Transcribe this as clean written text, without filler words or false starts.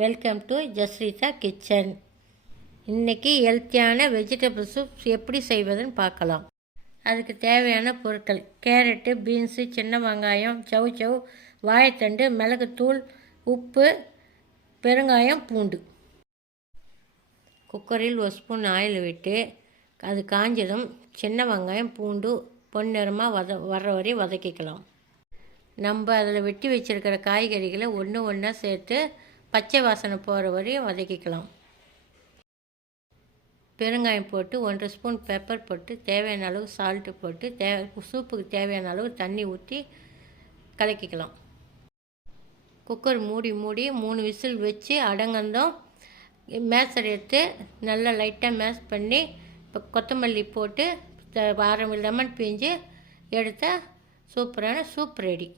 Welcome to ஜஸ்ரீதா kitchen. இன்றைக்கி ஹெல்த்தியான vegetable soup எப்படி செய்வதுன்னு பார்க்கலாம். அதுக்கு தேவையான பொருட்கள்: கேரட்டு, பீன்ஸு, சின்ன வெங்காயம், சவு, வாழைத்தண்டு, மிளகுத்தூள், உப்பு, பெருங்காயம், பூண்டு. குக்கரில் 1 ஸ்பூன் ஆயில் விட்டு அது காஞ்சதும் சின்ன வெங்காயம், பூண்டு பொன்னிறமாக வர்ற வரை வதக்கிக்கலாம். நம்ம அதில் வெட்டி வச்சுருக்கிற காய்கறிகளை ஒன்று ஒன்றா சேர்த்து பச்சை வாசனை போகிற வரையும் வதக்கிக்கலாம். பெருங்காயம் போட்டு 1 ஸ்பூன் பெப்பர் போட்டு தேவையான அளவு சால்ட்டு போட்டு சூப்புக்கு தேவையான அளவு தண்ணி ஊற்றி கலக்கிக்கலாம். குக்கர் மூடி 3 விசில் வச்சு அடங்கந்தோம் மேஷர் எடுத்து நல்லா லைட்டாக மேஷ் பண்ணி இப்போ கொத்தமல்லி போட்டு 1/2 லெமன் பிழிஞ்சு எடுத்தால் சூப்பரான சூப் ரெடி.